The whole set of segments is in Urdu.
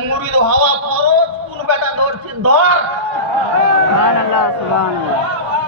মুরিদ হওয়া ফরজ, কোন বেটা ধরছি ধর। সুবহানাল্লাহ সুবহানাল্লাহ।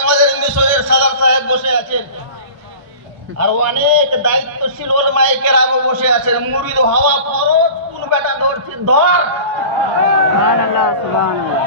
আমাদের মিশরের সাদার সাহেব বসে আছেন, আর অনেক দায়িত্বশীল ওলামায়ে কেরাম বসে আছেন। মুরিদ হওয়া ফরজ, কোন বেটা ধরছি ধর। সুবহানাল্লাহ সুবহানাল্লাহ।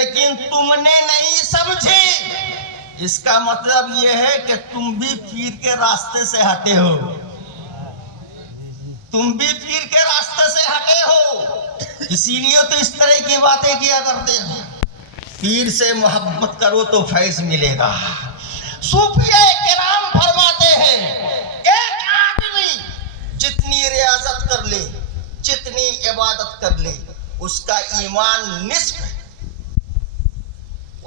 لیکن تم نے نہیں سمجھی. اس کا مطلب یہ ہے کہ تم بھی پیر کے راستے سے ہٹے ہو. تم بھی پیر کے راستے سے ہٹے ہو، اسی لیے تو اس طرح کی باتیں کیا کرتے ہو. پیر سے محبت کرو تو فیض ملے گا. صوفیہ کرام فرماتے ہیں ایک آدمی جتنی ریاضت کر لے، جتنی عبادت کر لے، اس کا ایمان نصف ہے،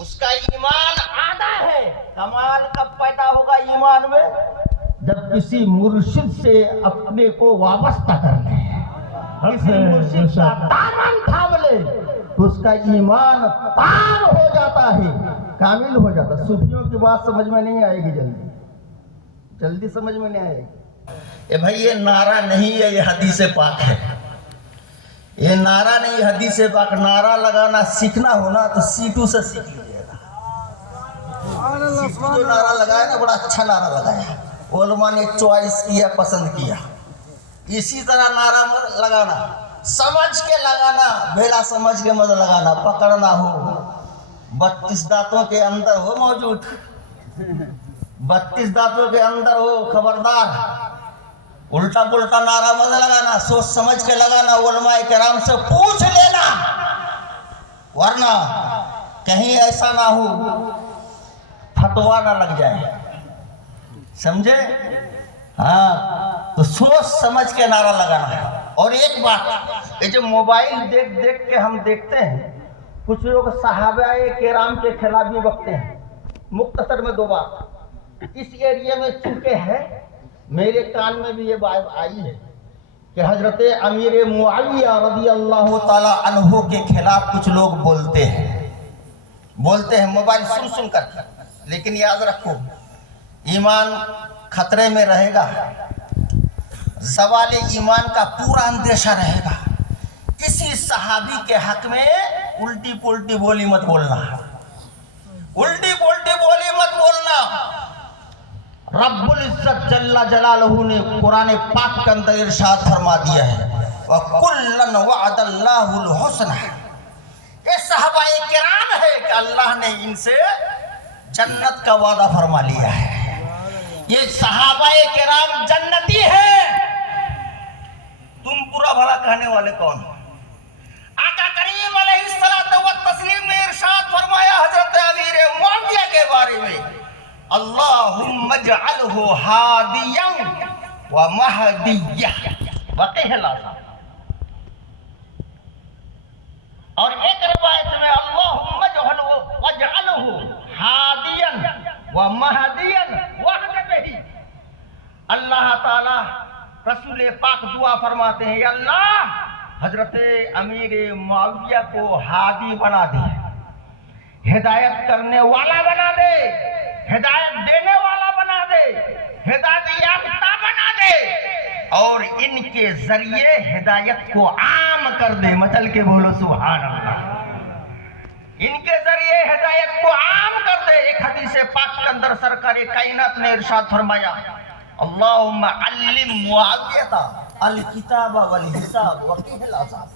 اس کا ایمان آدھا ہے. کمال کب پیدا ہوگا ایمان میں؟ جب کسی مرشد سے اپنے کو وابستہ کر لے، کسی مرشد کا دامن تھام لے تو اس کا ایمان تام ہو جاتا ہے، کامل ہو جاتا ہے. صوفیوں کی بات سمجھ میں نہیں آئے گی، جلدی سمجھ میں نہیں آئے گی. بھائی یہ نعرہ نہیں ہے، یہ حدیث پاک ہے. یہ نعرہ نہیں، حدیث پاک. نعرہ لگانا سیکھنا ہونا تو سیٹو سے سیکھ لیجیے گا. سیٹو جو نعرہ لگایا نا، بڑا اچھا نعرہ لگایا، علماء نے چوائس کیا، پسند کیا. اسی طرح نعرہ لگانا، سمجھ کے لگانا، بھیڑا سمجھ کے مت لگانا. پکڑنا ہو، 32 دانتوں کے اندر ہو موجود، 32 دانتوں کے اندر ہو، خبردار. الٹا پلٹا نعرہ مت لگانا، سوچ سمجھ کے لگانا. علماء کرام سے پوچھ لینا، ورنہ کہیں ایسا نہ ہو فتوا نہ لگ جائے. سمجھے؟ ہاں، تو سوچ سمجھ کے نعرہ لگانا ہے. اور ایک بات، یہ جو موبائل دیکھ دیکھ کے ہم دیکھتے ہیں، کچھ لوگ صحابہ کرام کے خلاف بھی بکتے ہیں. مختصر میں 2 بات اس ایریے میں چونکہ ہے، میرے کان میں بھی یہ بات آئی ہے کہ حضرت امیر معاویہ رضی اللہ تعالی عنہ کے خلاف کچھ لوگ بولتے ہیں موبائل سن کر. لیکن یاد رکھو، ایمان خطرے میں رہے گا، زوال ایمان کا پورا اندیشہ رہے گا. کسی صحابی کے حق میں الٹی پلٹی بولی مت بولنا، الٹی پلٹی بولی مت بولنا. رب العزت جل جلالہ نے قرآن پاک کے اندر ارشاد فرما دیا ہے وَكُلًّا وَعَدَ اللَّهُ الْحُسْنَى. یہ صحابہ کرام ہے کہ اللہ نے ان سے جنت کا وعدہ فرما لیا ہے. یہ صحابہ کرام جنتی ہے. تم برا بھلا کہنے والے کون ہو؟ آقا کریم علیہ الصلوۃ والتسلیم نے ارشاد فرمایا حضرت امیر معاویہ کے بارے میں، اللہم اجعلہ ہادیا ومہدیا. واقعی ہے لازم. اور ایک روایت میں اللہم اجعلہ ہادیا ومہدیا وحدہ. اللہ تعالی رسول پاک دعا فرماتے ہیں، یا اللہ حضرت امیر معاویہ کو ہادی بنا دے، ہدایت کرنے والا بنا دے، ہدایت دینے والا بنا دے، ہدایت یافتہ بنا دے، اور ان کے ذریعے ہدایت کو عام کر دے. مچل کے بولو سبحان اللہ. ان کے ذریعے ہدایت کو عام کر دے. ایک حدیث پاک کے اندر سرکار کائنات نے ارشاد فرمایا، اللہم علم معاویہ الکتاب والحساب وقیہ العذاب.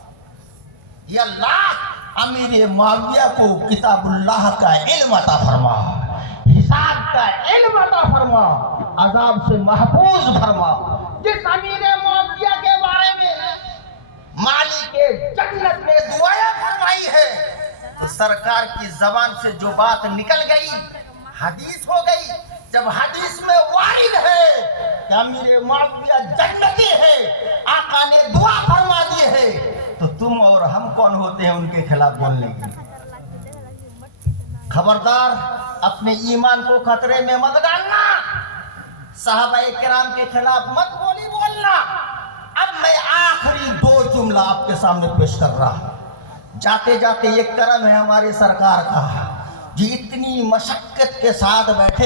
یا اللہ امیر معاویہ کو کتاب اللہ کا علم عطا فرما، حساب کا علم عطا فرما، عذاب سے محفوظ فرما. جس امیر معاویہ کے بارے میں مالک جنت نے دعائیں فرمائی ہے، تو سرکار کی زبان سے جو بات نکل گئی حدیث ہو گئی. جب حدیث میں وارد ہے کہ امیر معاویہ جنتی ہے، آقا نے دعا فرما دی ہے، تو تم اور ہم کون ہوتے ہیں ان کے خلاف بولنے کے لیے؟ خبردار، اپنے ایمان کو خطرے میں مت ڈالنا، صحابہ کرام کے خلاف مت بولی بولنا. اب میں آخری 2 جملہ آپ کے سامنے پیش کر رہا ہوں. جاتے جاتے یہ کرم ہے ہمارے سرکار کا، جو اتنی مشقت کے ساتھ بیٹھے